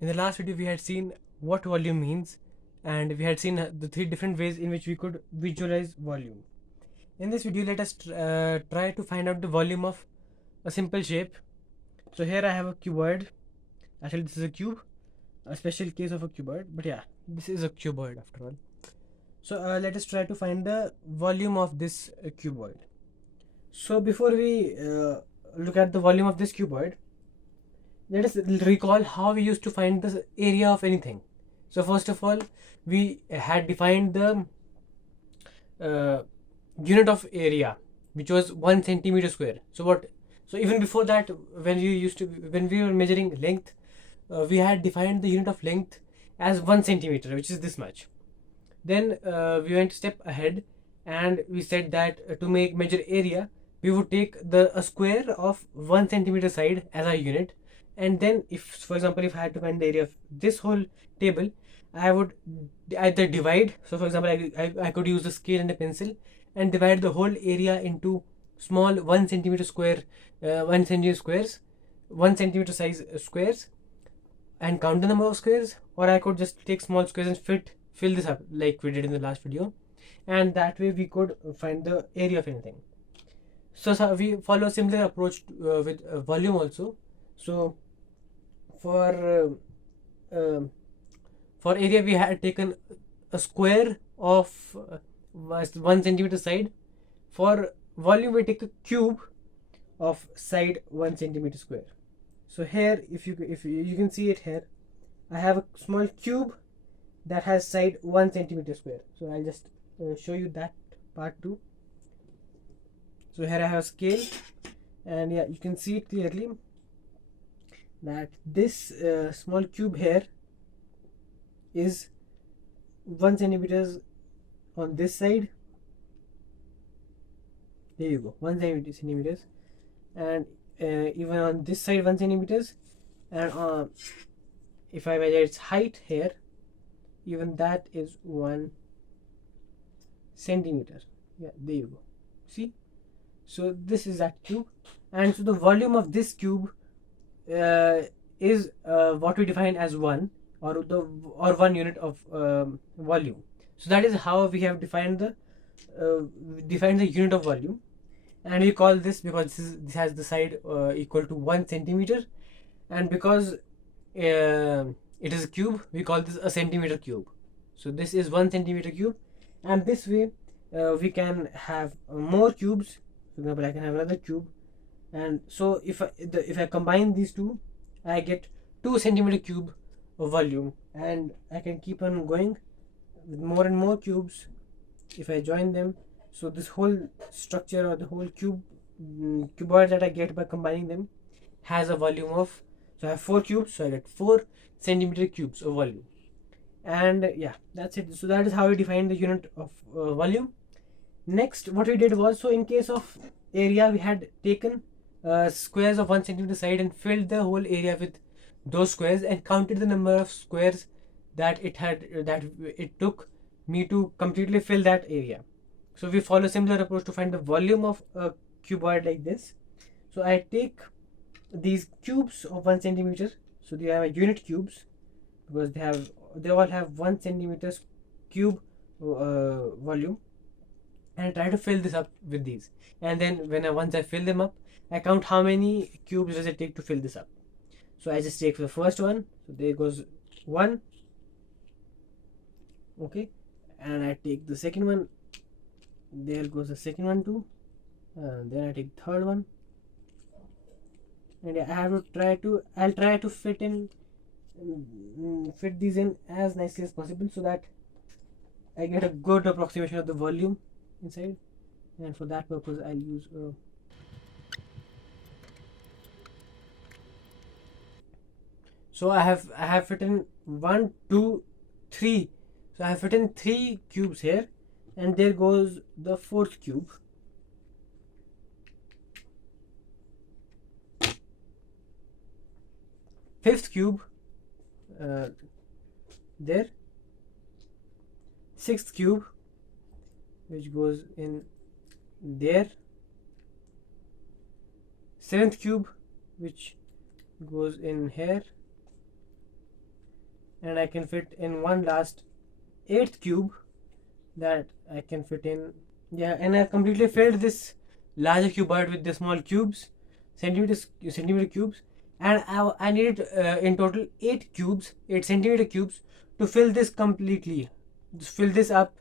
In the last video, we had seen what volume means, and we had seen the three different ways in which we could visualize volume. In this video, let us try to find out the volume of a simple shape. So here I have a cuboid. Actually, this is a cube, a special case of a cuboid. But yeah, this is a cuboid after all. So let us try to find the volume of this cuboid. So before we look at the volume of this cuboid, let us recall how we used to find the area of anything. So first of all, we had defined the uh, unit of area, which was 1 centimeter square. So even before that, when we were measuring length, we had defined the unit of length as 1 centimeter, which is this much. Then we went a step ahead and we said that to measure area, we would take a square of 1 centimeter side as our unit. And then, if for example, if I had to find the area of this whole table, I would either divide. So for example, I could use a scale and a pencil and divide the whole area into small 1 centimeter square 1 centimeter squares, 1 centimeter size squares, and count the number of squares. Or I could just take small squares and fill this up like we did in the last video, and that way we could find the area of anything. So we follow a similar approach with volume also. So for area, we had taken a square of 1 centimeter side. For volume, we take a cube of side 1 centimeter square. So here, if you can see it here, I have a small cube that has side 1 centimeter square. So I'll just show you that part too. So here I have a scale, and yeah, you can see it clearly that this small cube here is 1 centimeters on this side. There you go, 1 centimeters, and even on this side 1 centimeters, and if I measure its height here, even that is 1 centimeter. Yeah, there you go. See, so this is that cube, and so the volume of this cube is what we define as 1, or 1 unit of volume. So that is how we have defined the unit of volume, and we call this, because this has the side equal to 1 centimeter, and because it is a cube, we call this a centimeter cube. So this is 1 centimeter cube, and this way we can have more cubes. For example, I can have another cube, and so if I combine these two, I get 2 centimeter cube of volume, and I can keep on going with more and more cubes if I join them. So this whole structure, or the whole cuboid that I get by combining them, has a volume of, so I have 4 cubes, so I get 4 centimeter cubes of volume. And yeah, that's it. So that is how we define the unit of volume. Next, what we did was, so in case of area, we had taken squares of 1 centimeter side and filled the whole area with those squares, and counted the number of squares that it took me to completely fill that area. So we follow a similar approach to find the volume of a cuboid like this. So I take these cubes of 1 centimeter. So they are unit cubes, because they all have 1 centimeter cube volume, and I try to fill this up with these. And then once I fill them up, I count how many cubes does it take to fill this up. So I just take the first one. So there goes 1. Okay, and I take the second one. There goes the second one too. Then I take the third one, and I'll try to fit these in as nicely as possible, so that I get a good approximation of the volume inside. And for that purpose, I'll use so I have fit in 1, 2, 3. So I have fit in 3 cubes here, and there goes the 4th cube. Fifth cube there. 6th cube, which goes in there. 7th cube, which goes in here. and I can fit in one last eighth cube that I can fit in. Yeah, and I've completely filled this larger cuboid with the small cubes, centimeter cubes, and I needed in total 8 centimeter cubes to fill this completely, fill this up,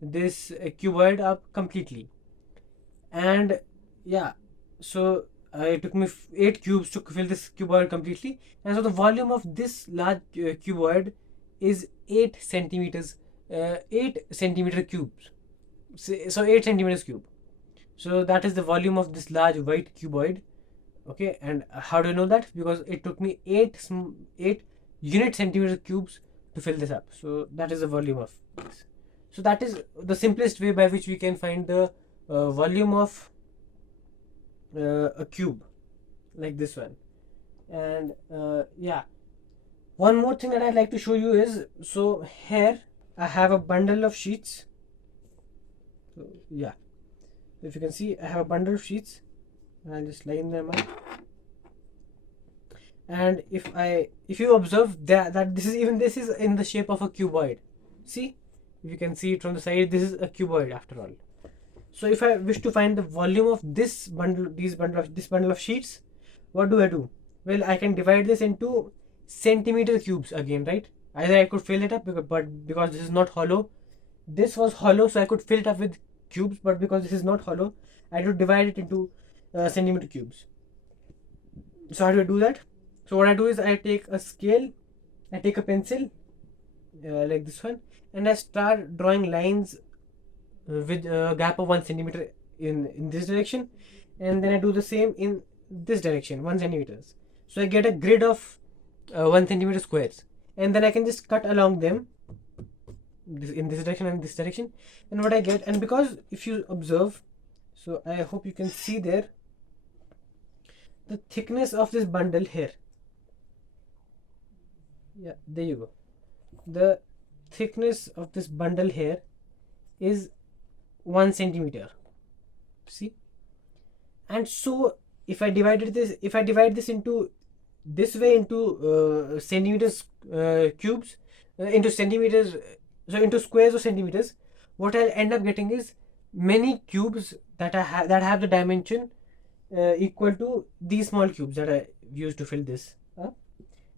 this cuboid up completely. And yeah, so it took me 8 cubes to fill this cuboid completely, and so the volume of this large cuboid is 8 centimeter cubes. So 8 centimeters cube. So that is the volume of this large white cuboid. Okay, and how do I know that? Because it took me 8 unit centimeter cubes to fill this up. So that is the volume of this. So that is the simplest way by which we can find the volume of a cube like this one. And yeah, one more thing that I'd like to show you is, so here I have a bundle of sheets. So yeah, if you can see, I have a bundle of sheets and I'll just line them up. And if you observe that this is in the shape of a cuboid. See, if you can see it from the side, this is a cuboid after all. So if I wish to find the volume of this bundle of sheets, what do I do? Well, I can divide this into centimeter cubes again, right? Either I could fill it up, but because this is not hollow, this was hollow, so I could fill it up with cubes, but because this is not hollow, I had to divide it into centimeter cubes. So how do I do that? So what I do is I take a scale, I take a pencil like this one, and I start drawing lines with a gap of 1 centimeter in this direction, and then I do the same in this direction, 1 centimeters. So I get a grid of 1 centimeter squares, and then I can just cut along them in this direction and this direction. And what I get, and because if you observe, so I hope you can see there, the thickness of this bundle here. Yeah, there you go. The thickness of this bundle here is 1 centimeter. See, and so if I divide this into this way into centimeters cubes into centimeters, so into squares of centimeters, what I'll end up getting is many cubes that have the dimension equal to these small cubes that I used to fill this.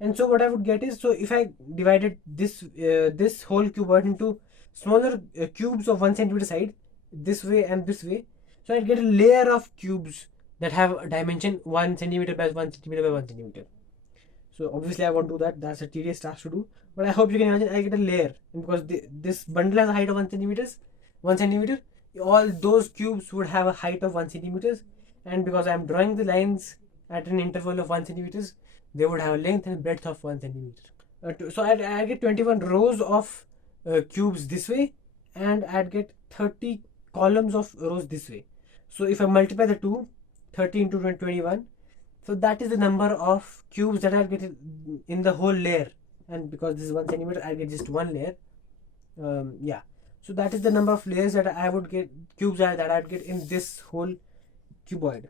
And so what I would get is, so if I divided this whole cuboid into smaller cubes of 1 centimeter side, this way and this way, so I'd get a layer of cubes that have a dimension 1 centimeter by 1 centimeter by 1 centimeter. So obviously I won't do that. That's a tedious task to do. But I hope you can imagine I get a layer, and because this bundle has a height of 1 centimeter, all those cubes would have a height of 1 centimeters, and because I'm drawing the lines at an interval of 1 centimeters, they would have a length and breadth of 1 centimeter. So I get 21 rows of cubes this way, and I'd get 30 columns of rows this way. So if I multiply the two, 30 into 21, so that is the number of cubes that I'll get in the whole layer. And because this is 1 centimeter, I get just one layer. Yeah, so that is the number of layers that I would get, cubes that I'd get in this whole cuboid.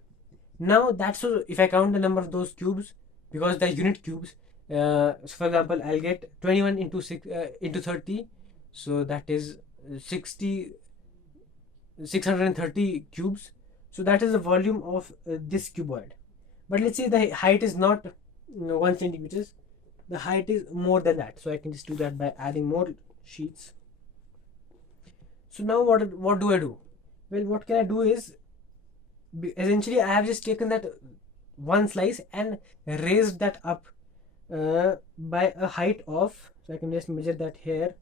Now that's, so if I count the number of those cubes, because they're unit cubes, so for example, I'll get 21 into 30, so that is 630 cubes. So that is the volume of this cuboid. But let's say the height is not 1 centimeters, the height is more than that. So I can just do that by adding more sheets. So now what do I do? Well, what can I do is, essentially I have just taken that one slice and raised that up by a height of, so I can just measure that here,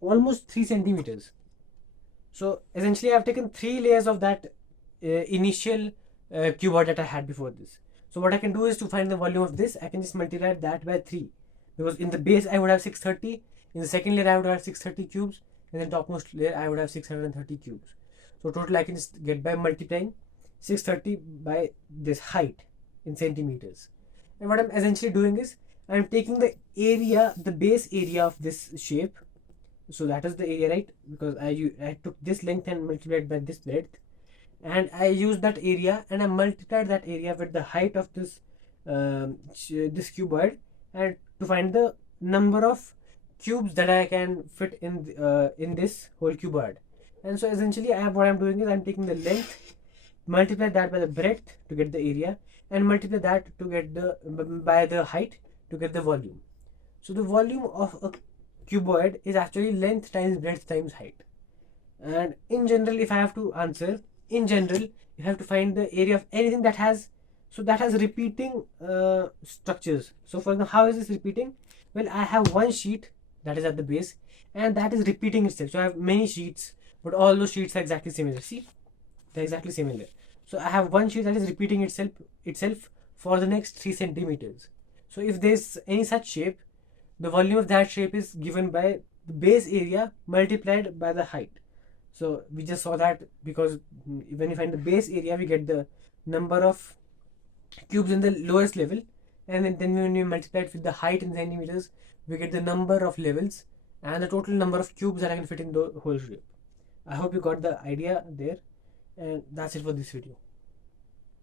almost 3 centimeters. So essentially I've taken 3 layers of that initial cuboid that I had before this. So what I can do is, to find the volume of this, I can just multiply that by 3, because in the base I would have 630, in the second layer I would have 630 cubes, and in the topmost layer I would have 630 cubes. So total I can just get by multiplying 630 by this height in centimeters. And what I'm essentially doing is, I'm taking the area, the base area of this shape. So that is the area, right? Because I took this length and multiplied by this breadth, and I used that area and I multiplied that area with the height of this this cuboid, and to find the number of cubes that I can fit in this whole cuboid. And so essentially, what I'm doing is I'm taking the length, multiply that by the breadth to get the area, and multiply that to get by the height to get the volume. So the volume of a cuboid is actually length times breadth times height. And in general, if I have to answer, in general, you have to find the area of anything that has repeating structures. So for example, how is this repeating? Well, I have one sheet that is at the base, and that is repeating itself. So I have many sheets, but all those sheets are exactly similar. See, they're exactly similar. So I have one sheet that is repeating itself for the next 3 centimeters. So if there's any such shape, the volume of that shape is given by the base area multiplied by the height. So we just saw that, because when we find the base area, we get the number of cubes in the lowest level, and then when we multiply it with the height in centimeters, we get the number of levels and the total number of cubes that I can fit in the whole shape. I hope you got the idea there, and that's it for this video.